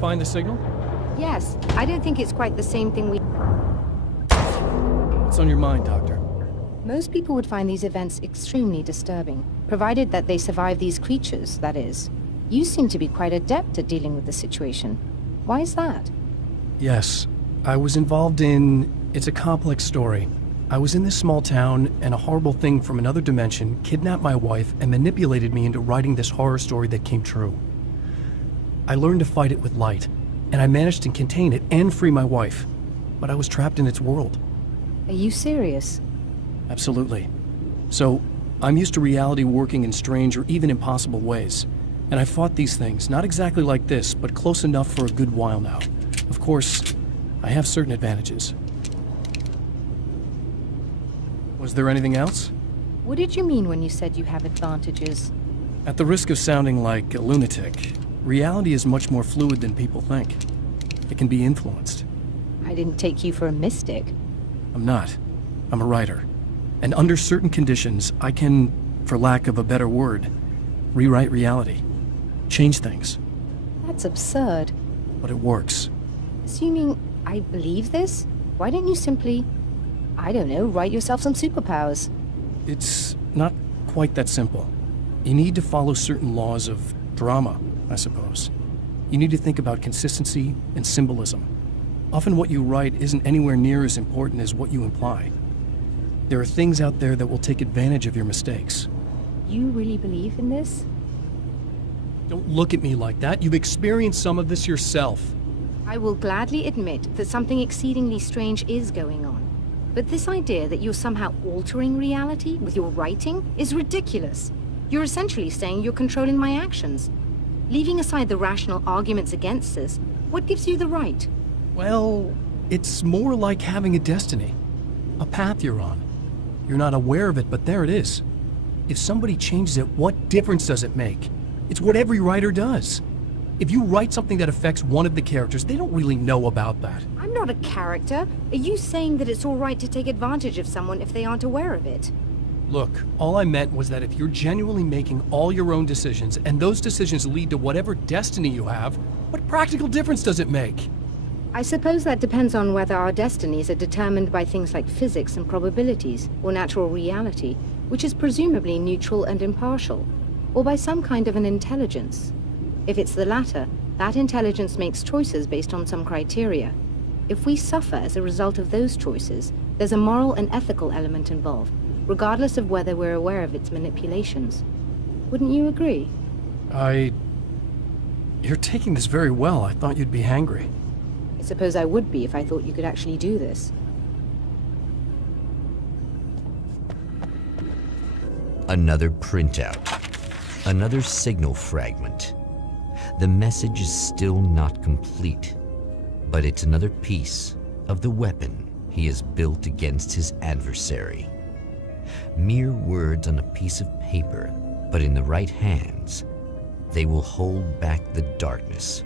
find the signal? Yes, I don't think it's quite the same thing we... What's on your mind, Doctor? Most people would find these events extremely disturbing, provided that they survive these creatures, that is. You seem to be quite adept at dealing with the situation. Why is that? Yes, I was involved in... It's a complex story. I was in this small town, and a horrible thing from another dimension kidnapped my wife and manipulated me into writing this horror story that came true. I learned to fight it with light, and I managed to contain it and free my wife. But I was trapped in its world. Are you serious? Absolutely. So, I'm used to reality working in strange or even impossible ways. And I fought these things, not exactly like this, but close enough for a good while now. Of course, I have certain advantages. Was there anything else? What did you mean when you said you have advantages? At the risk of sounding like a lunatic, reality is much more fluid than people think. It can be influenced. I didn't take you for a mystic. I'm not. I'm a writer. And under certain conditions, I can, for lack of a better word, rewrite reality. Change things. That's absurd. But it works. Assuming I believe this, why don't you simply, I don't know, write yourself some superpowers? It's not quite that simple. You need to follow certain laws of drama, I suppose. You need to think about consistency and symbolism. Often what you write isn't anywhere near as important as what you imply. There are things out there that will take advantage of your mistakes. You really believe in this? Don't look at me like that. You've experienced some of this yourself. I will gladly admit that something exceedingly strange is going on. But this idea that you're somehow altering reality with your writing is ridiculous. You're essentially saying you're controlling my actions. Leaving aside the rational arguments against this, what gives you the right? Well, it's more like having a destiny. A path you're on. You're not aware of it, but there it is. If somebody changes it, what difference does it make? It's what every writer does. If you write something that affects one of the characters, they don't really know about that. I'm not a character. Are you saying that it's all right to take advantage of someone if they aren't aware of it? Look, all I meant was that if you're genuinely making all your own decisions, and those decisions lead to whatever destiny you have, what practical difference does it make? I suppose that depends on whether our destinies are determined by things like physics and probabilities, or natural reality, which is presumably neutral and impartial, or by some kind of an intelligence. If it's the latter, that intelligence makes choices based on some criteria. If we suffer as a result of those choices, there's a moral and ethical element involved, regardless of whether we're aware of its manipulations. Wouldn't you agree? You're taking this very well. I thought you'd be hangry. I suppose I would be if I thought you could actually do this. Another printout. Another signal fragment. The message is still not complete, but it's another piece of the weapon he has built against his adversary. Mere words on a piece of paper, but in the right hands, they will hold back the darkness.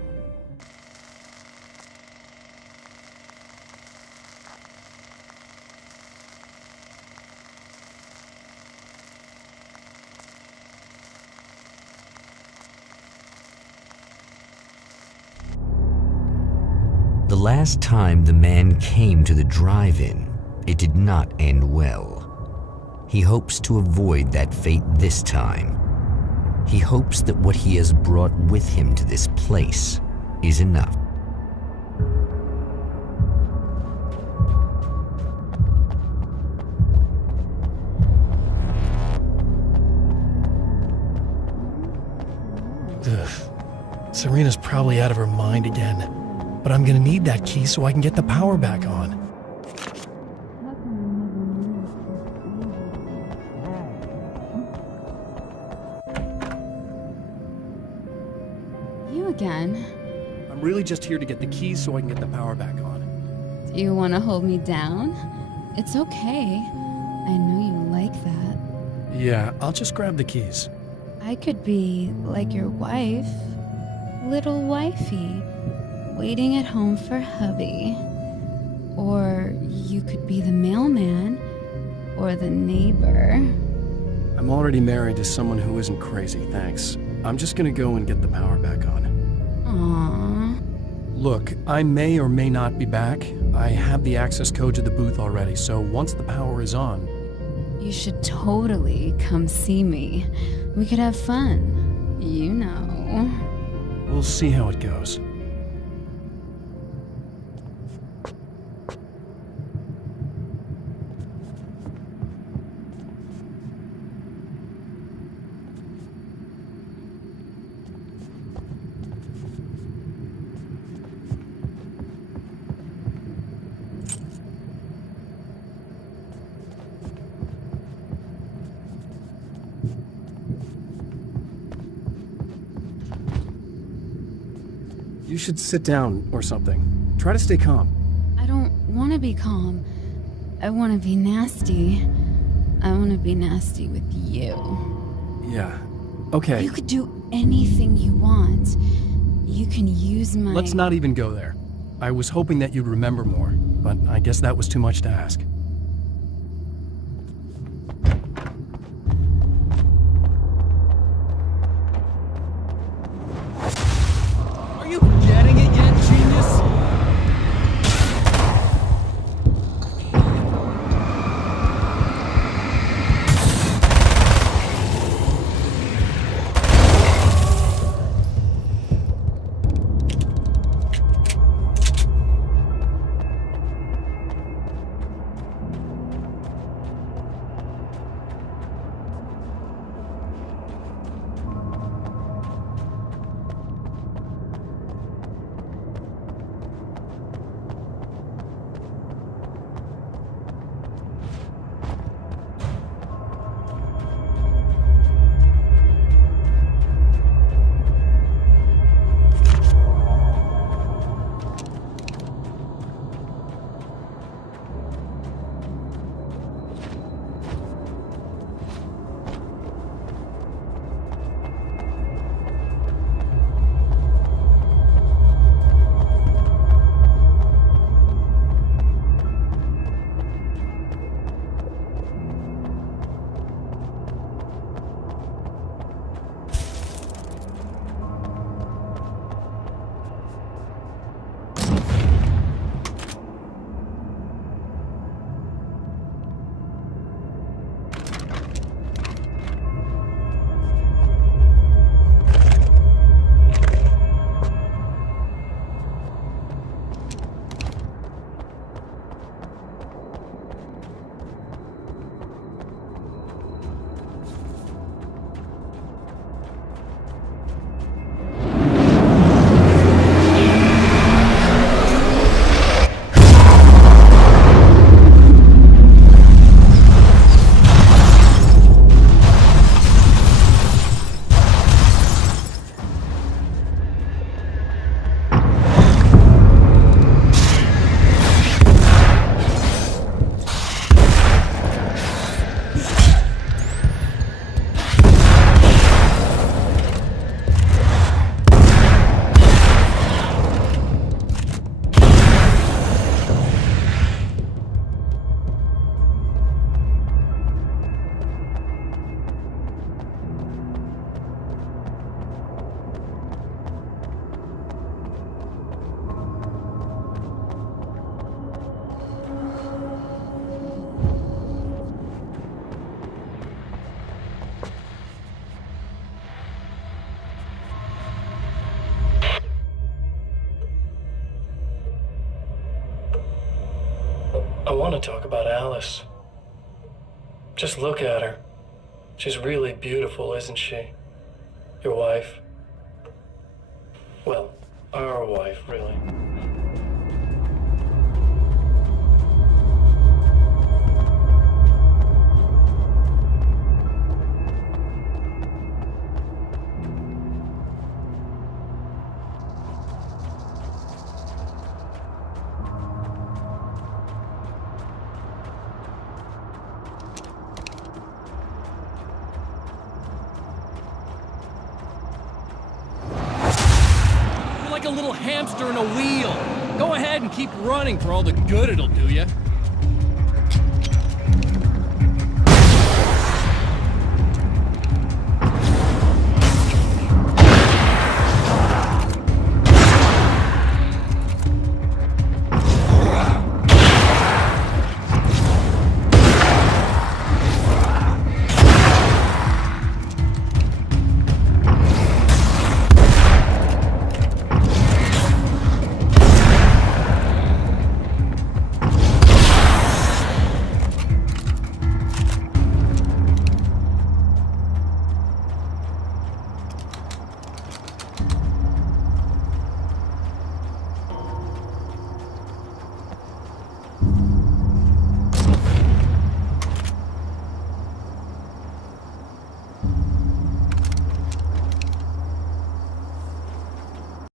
The last time the man came to the drive-in, it did not end well. He hopes to avoid that fate this time. He hopes that what he has brought with him to this place is enough. Ugh. Serena's probably out of her mind again. But I'm gonna need that key so I can get the power back on. You again? I'm really just here to get the keys so I can get the power back on. Do you want to hold me down? It's okay. I know you like that. Yeah, I'll just grab the keys. I could be like your wife. Little wifey. Waiting at home for hubby. Or you could be the mailman. Or the neighbor. I'm already married to someone who isn't crazy, thanks. I'm just gonna go and get the power back on. Aww. Look, I may or may not be back. I have the access code to the booth already, so once the power is on... You should totally come see me. We could have fun. You know. We'll see how it goes. You should sit down or something. Try to stay calm. I don't want to be calm. I want to be nasty. I want to be nasty with you. Yeah. Okay. You could do anything you want. You can use my... Let's not even go there. I was hoping that you'd remember more, but I guess that was too much to ask. Are you getting it yet, genius? I want to talk about Alice. Just look at her. She's really beautiful, isn't she? Your wife. Well, our wife, really. Like a little hamster in a wheel. Go ahead and keep running for all the good it'll do you.